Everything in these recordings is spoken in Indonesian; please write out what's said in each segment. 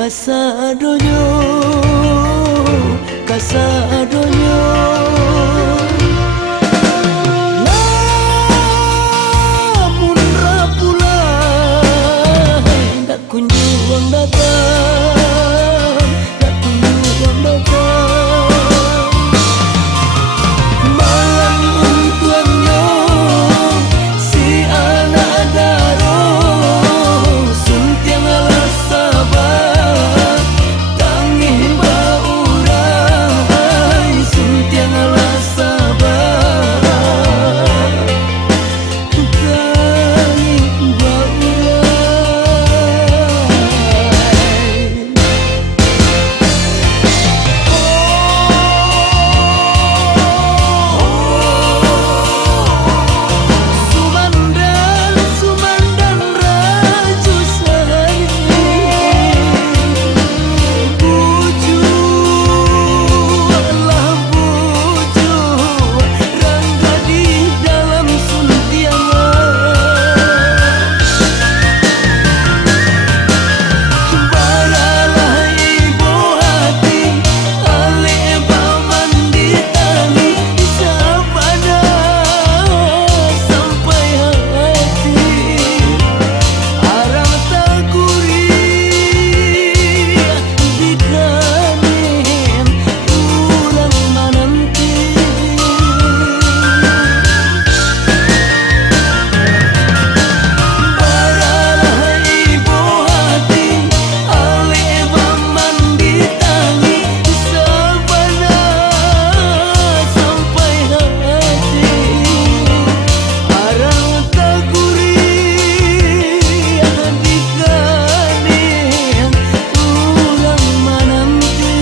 kasadonyo kasadonyo lamun rapulan dak kunjung datang dak kunjung datang malam untuannya si anak daro suntiang ala sabar tangih baurai suntiang ala sabar tangih Sumandan raju sehari buju Allah buju rangga di dalam suntiangan baralah ibu hati Alek Bamandi Tangih sabana sampai hati arang taguri dikanin ulang mananti baralah ibu hati Alek Bamandi Tangih sabana sampai hati arang taguri dikanin ulang mananti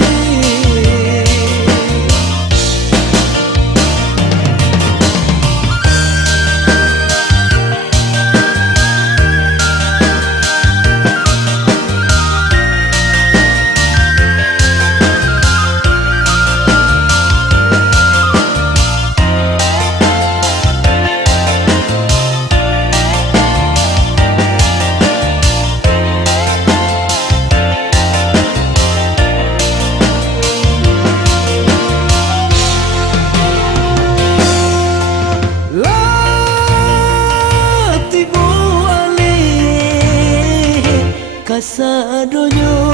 Latibu Ali kasadonyo